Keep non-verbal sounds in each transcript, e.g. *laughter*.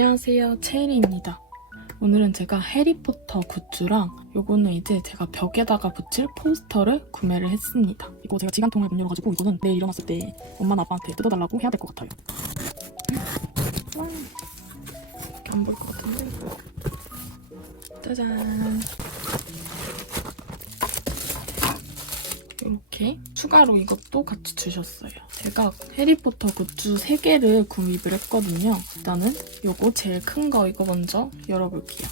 안녕하세요. 체리입니다. 오늘은 제가 해리포터 굿즈랑 요거는 이제 제가 벽에다가 붙일 포스터를 구매를 했습니다. 이거 제가 지간통을 못 열어가지고 이거는 내일 일어났을 때 엄마나 아빠한테 뜯어달라고 해야 될 것 같아요. 와, 이렇게 안 보일 것 같은데? 짜잔 이렇게 추가로 이것도 같이 주셨어요. 제가 해리포터 굿즈 3개를 구입을 했거든요. 일단은 요거 제일 큰 거 이거 먼저 열어볼게요.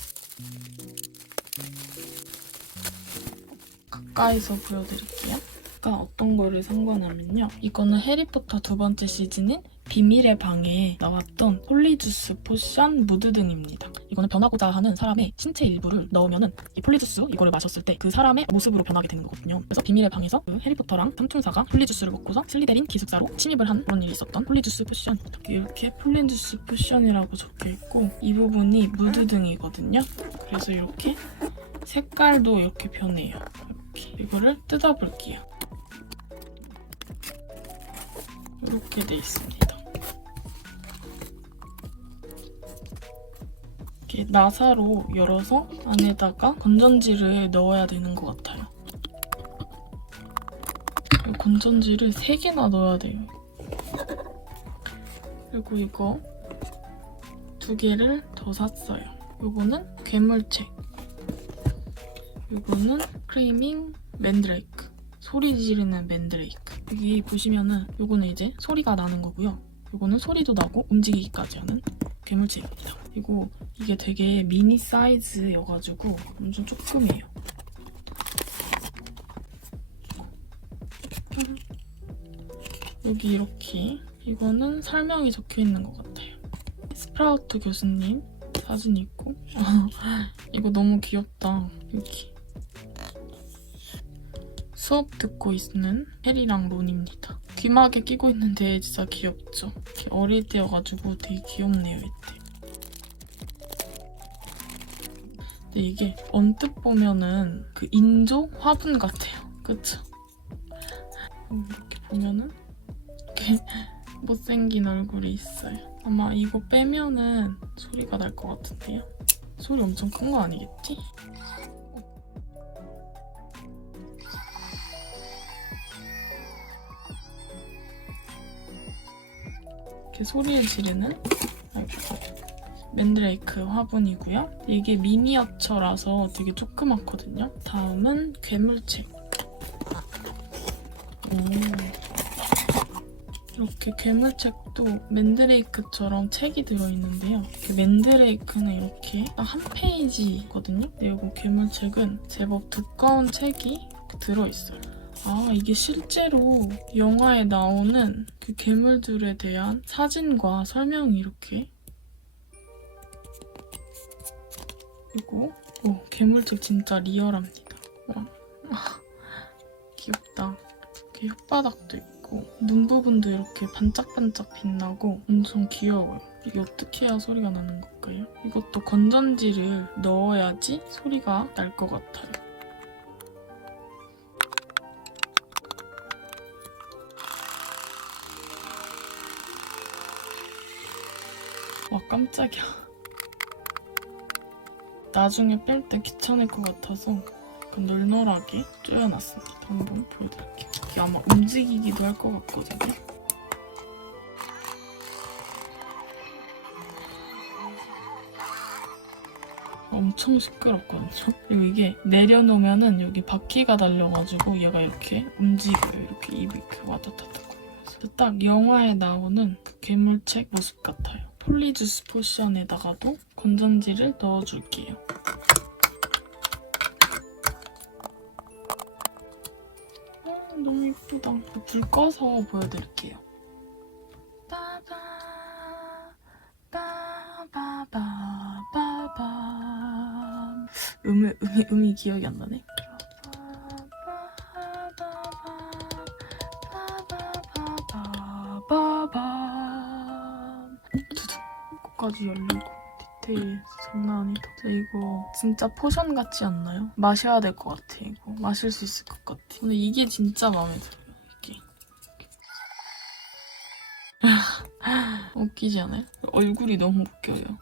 가까이서 보여드릴게요. 어떤 거를 산 거냐면요. 이거는 해리포터 두 번째 시즌인 비밀의 방에 나왔던 폴리주스 포션 무드 등입니다. 이거는 변하고자 하는 사람의 신체 일부를 넣으면은 이 폴리주스 이거를 마셨을 때 그 사람의 모습으로 변하게 되는 거거든요. 그래서 비밀의 방에서 그 해리포터랑 삼총사가 폴리주스를 먹고서 슬리데린 기숙사로 침입을 한 그런 일이 있었던 폴리주스 포션입니다. 이렇게 폴리주스 포션이라고 적혀 있고 이 부분이 무드 등이거든요. 그래서 이렇게 색깔도 이렇게 변해요. 이렇게 이거를 뜯어볼게요. 이렇게 돼 있습니다. 이렇게 나사로 열어서 안에다가 건전지를 넣어야 되는 것 같아요. 이 건전지를 3개나 넣어야 돼요. 그리고 이거 두 개를 더 샀어요. 요거는 괴물책. 요거는 크리밍 맨드레이크. 소리 지르는 맨드레이크. 여기 보시면은 요거는 이제 소리가 나는 거고요. 요거는 소리도 나고 움직이기까지 하는 괴물책입니다. 그리고 이게 되게 미니 사이즈여가지고 엄청 조그매요. 여기 이렇게 이거는 설명이 적혀 있는 것 같아요. 스프라우트 교수님 사진 있고 *laughs* 이거 너무 귀엽다. 여기 수업 듣고 있는 해리랑 론입니다. 귀마개 끼고 있는데 진짜 귀엽죠? 어릴 때여가지고 되게 귀엽네요, 이때. 근데 이게 언뜻 보면은 그 인조 화분 같아요. 그쵸? 이렇게 보면은 이렇게 *laughs* 못생긴 얼굴이 있어요. 아마 이거 빼면은 소리가 날 것 같은데요? 소리 엄청 큰 거 아니겠지? 이렇게 소리를 지르는 맨드레이크 화분이고요. 이게 미니어처라서 되게 조그맣거든요. 다음은 괴물책. 오. 이렇게 괴물책도 맨드레이크처럼 책이 들어있는데요. 이렇게 맨드레이크는 이렇게 딱한 페이지거든요. 근데 이거 괴물책은 제법 두꺼운 책이 들어있어요. 아, 이게 실제로 영화에 나오는 그 괴물들에 대한 사진과 설명이 이렇게. 그리고, 오, 괴물책 진짜 리얼합니다. 와. *laughs* 귀엽다. 이렇게 혓바닥도 있고, 눈 부분도 이렇게 반짝반짝 빛나고 엄청 귀여워요. 이게 어떻게 해야 소리가 나는 걸까요? 이것도 건전지를 넣어야지 소리가 날 것 같아요. 깜짝이야. 나중에 뺄 때 귀찮을 것 같아서 약간 널널하게 쪼여놨습니다. 한번 보여드릴게요. 이게 아마 움직이기도 할 것 같거든요. 엄청 시끄럽거든요. *laughs* 그리고 이게 내려놓으면은 여기 바퀴가 달려가지고 얘가 이렇게 움직여요. 이렇게 입이 이렇게 와다다다 딱 영화에 나오는 그 괴물책 모습 같아요 폴리주스 포션에다가도 건전지를 넣어줄게요. 아, 너무 예쁘다. 불 꺼서 보여드릴게요. 음이, 음이, 음이 기억이 안 나네. 끝까지 열리고 디테일 장난 아니다. 이거 진짜 포션 같지 않나요? 마셔야 될 것 같아 이거. 마실 수 있을 것 같아. 근데 이게 진짜 마음에 들어요. 이게. *laughs* 웃기지 않아요? 얼굴이 너무 웃겨요.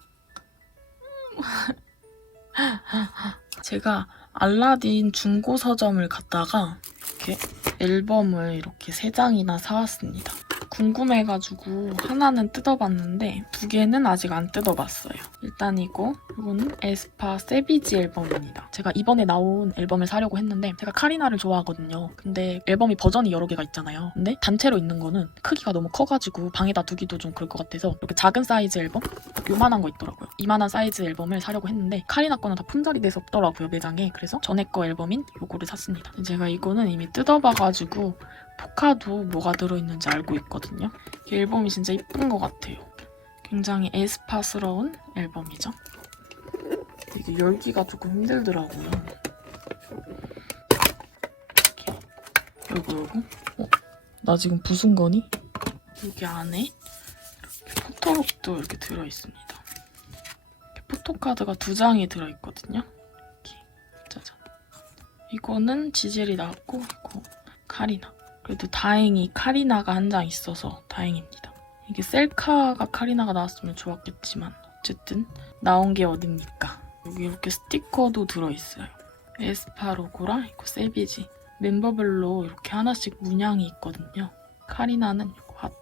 *laughs* 제가 알라딘 중고 서점을 갔다가 이렇게 앨범을 이렇게 세 장이나 사왔습니다. 궁금해가지고 하나는 뜯어봤는데 두 개는 아직 안 뜯어봤어요. 일단 이거 이거는 에스파 세비지 앨범입니다. 제가 이번에 나온 앨범을 사려고 했는데 제가 카리나를 좋아하거든요. 근데 앨범이 버전이 여러 개가 있잖아요. 근데 단체로 있는 거는 크기가 너무 커가지고 방에다 두기도 좀 그럴 것 같아서 이렇게 작은 사이즈 앨범 요만한 거 있더라고요. 이만한 사이즈 앨범을 사려고 했는데 카리나 거는 다 품절이 돼서 없더라고요 매장에. 그래서 전에 거 앨범인 요거를 샀습니다. 제가 이거는 이미 뜯어봐가지고 포카도 뭐가 들어있는지 알고 있거든요. 이 앨범이 진짜 이쁜 것 같아요. 굉장히 에스파스러운 앨범이죠. 이게 열기가 조금 힘들더라고요. 이렇게. 요거 요거. 어? 나 지금 부순 거니? 여기 안에 이렇게 포토북도 이렇게 들어있습니다. 이렇게 포토카드가 두 장이 들어있거든요. 이렇게 짜잔. 이거는 지젤이 나왔고 이거 카리나. 그래도 다행히 카리나가 한 장 있어서 다행입니다. 이게 셀카가 카리나가 나왔으면 좋았겠지만 어쨌든 나온 게 어딥니까? 여기 이렇게 스티커도 들어있어요. 에스파 로고랑 이거 세비지 멤버별로 이렇게 하나씩 문양이 있거든요. 카리나는 이거 하트.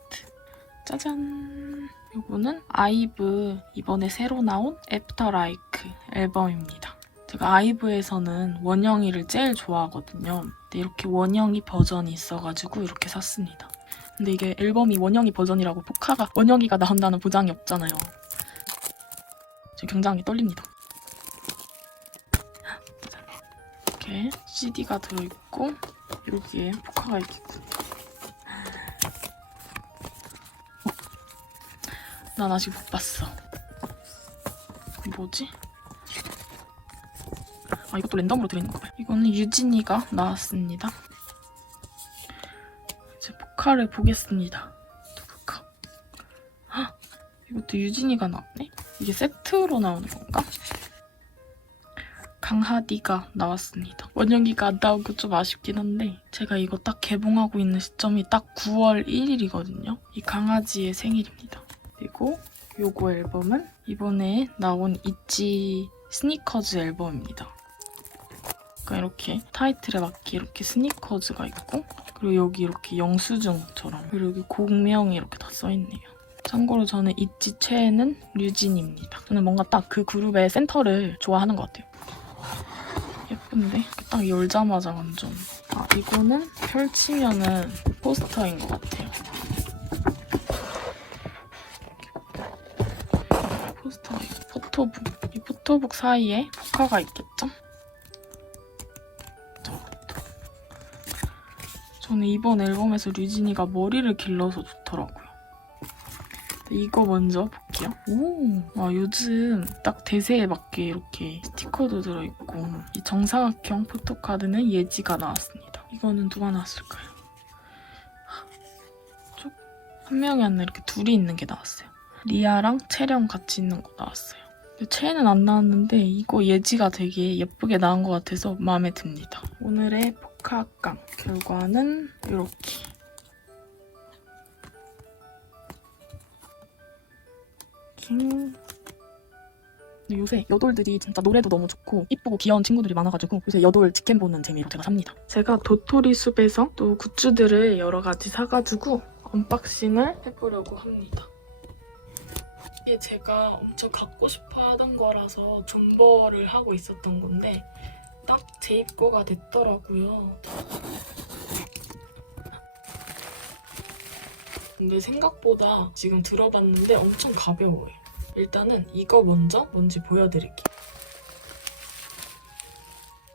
짜잔. 요거는 아이브 이번에 새로 나온 애프터 라이크 앨범입니다. 제가 아이브에서는 원영이를 제일 좋아하거든요. 근데 이렇게 원영이 버전이 있어가지고 이렇게 샀습니다. 근데 이게 앨범이 원영이 버전이라고 포카가 원영이가 나온다는 보장이 없잖아요. 지금 굉장히 떨립니다. 이렇게 CD가 들어있고 여기에 포카가 이렇게 있고 어? 난 아직 못 봤어. 뭐지? 아 이것도 랜덤으로 들어있는 거봐요. 이거는 유진이가 나왔습니다. 이제 포카를 보겠습니다. 누굴까? 헉, 이것도 유진이가 나왔네? 이게 세트로 나오는 건가? 강하디가 나왔습니다. 원영이가 안 나오고 좀 아쉽긴 한데 제가 이거 딱 개봉하고 있는 시점이 딱 9월 1일이거든요. 이 강아지의 생일입니다. 그리고 요거 앨범은 이번에 나온 있지 스니커즈 앨범입니다. 그러니까 이렇게 타이틀에 맞게 이렇게 스니커즈가 있고 그리고 여기 이렇게 영수증처럼 그리고 여기 곡명이 이렇게 다 써있네요. 참고로 저는 있지 최애는 류진입니다. 저는 뭔가 딱 그 그룹의 센터를 좋아하는 것 같아요. 예쁜데? 딱 열자마자 완전 아 이거는 펼치면은 포스터인 것 같아요. 포스터 포토북 이 포토북 사이에 포카가 있겠죠? 저는 이번 앨범에서 류진이가 머리를 길러서 좋더라고요. 이거 먼저 볼게요. 오, 와 요즘 딱 대세에 맞게 이렇게 스티커도 들어있고 이 정사각형 포토카드는 예지가 나왔습니다. 이거는 누가 나왔을까요? 쭉. 한 명이 아니라 이렇게 둘이 있는 게 나왔어요. 리아랑 채령 같이 있는 거 나왔어요. 채는 안 나왔는데 이거 예지가 되게 예쁘게 나온 것 같아서 마음에 듭니다. 오늘의 포카깡 결과는 이렇게 킹. 근데 요새 여돌들이 진짜 노래도 너무 좋고 이쁘고 귀여운 친구들이 많아가지고 요새 여돌 직캠 보는 재미로 제가 삽니다. 제가 도토리 숲에서 또 굿즈들을 여러 가지 사가지고 언박싱을 해보려고 합니다. 이게 제가 엄청 갖고 싶어 하던 거라서 존버를 하고 있었던 건데 딱 제 입고가 됐더라고요. 근데 생각보다 지금 들어봤는데 엄청 가벼워요. 일단은 이거 먼저 뭔지 보여드릴게요.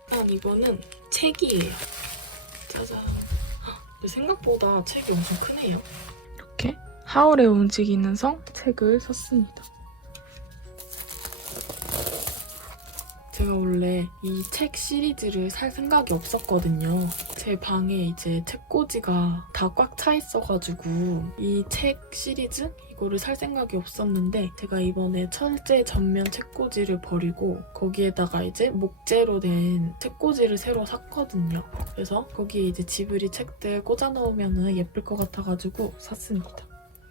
일단 이거는 책이에요. 짜잔. 근데 생각보다 책이 엄청 크네요. 이렇게 하울의 움직이는 성 책을 샀습니다. 제가 원래 이 책 시리즈를 살 생각이 없었거든요. 제 방에 이제 책꽂이가 다 꽉 차 있어가지고 이 책 시리즈 이거를 살 생각이 없었는데 제가 이번에 철제 전면 책꽂이를 버리고 거기에다가 이제 목재로 된 책꽂이를 새로 샀거든요. 그래서 거기에 이제 지브리 책들 꽂아 놓으면 예쁠 것 같아가지고 샀습니다.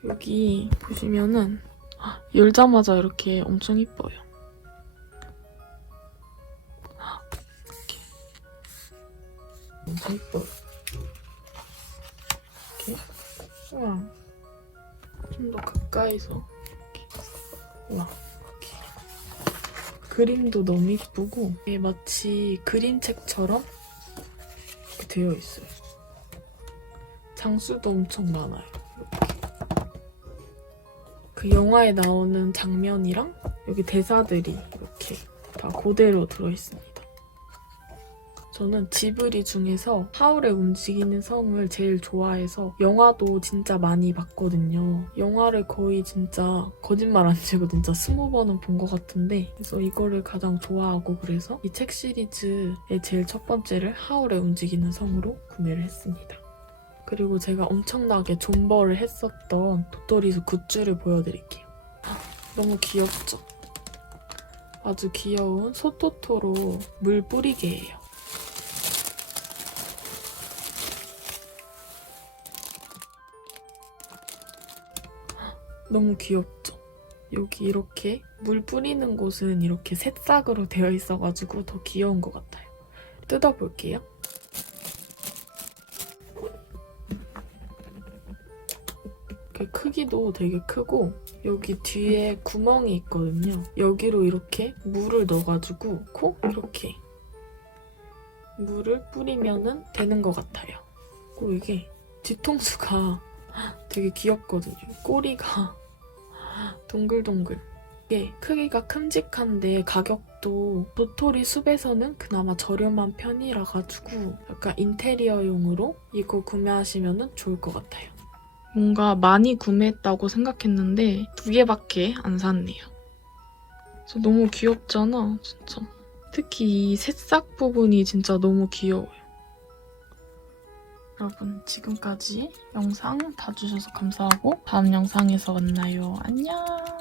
여기 보시면은 아, 열자마자 이렇게 엄청 이뻐요. 엄청 예뻐요. 이렇게. 우와. 좀 더 가까이서. 우와. 이렇게. 그림도 너무 이게 마치 그림책처럼 이렇게 되어 있어요. 장수도 엄청 많아요. 이렇게. 그 영화에 나오는 장면이랑 여기 대사들이 이렇게 다 그대로 들어있습니다. 저는 지브리 중에서 하울의 움직이는 성을 제일 좋아해서 영화도 진짜 많이 봤거든요. 영화를 거의 진짜 거짓말 안 치고 진짜 스무 번은 본 것 같은데 그래서 이거를 가장 좋아하고 그래서 이 책 시리즈의 제일 첫 번째를 하울의 움직이는 성으로 구매를 했습니다. 그리고 제가 엄청나게 존버를 했었던 도토리수 굿즈를 보여드릴게요. 너무 귀엽죠? 아주 귀여운 소토토로 물 뿌리개예요. 너무 귀엽죠? 여기 이렇게 물 뿌리는 곳은 이렇게 새싹으로 되어 있어가지고 더 귀여운 것 같아요. 뜯어볼게요. 크기도 되게 크고 여기 뒤에 구멍이 있거든요. 여기로 이렇게 물을 넣어가지고 콕 이렇게 물을 뿌리면은 되는 것 같아요. 그리고 이게 뒤통수가 되게 귀엽거든요. 꼬리가 동글동글. 이게 크기가 큼직한데 가격도 도토리 숲에서는 그나마 저렴한 편이라 가지고 약간 인테리어용으로 이거 구매하시면 좋을 것 같아요. 뭔가 많이 구매했다고 생각했는데 두 개밖에 안 샀네요. 저 너무 귀엽잖아, 진짜. 특히 이 새싹 부분이 진짜 너무 귀여워요. 여러분 지금까지 영상 봐주셔서 감사하고 다음 영상에서 만나요. 안녕.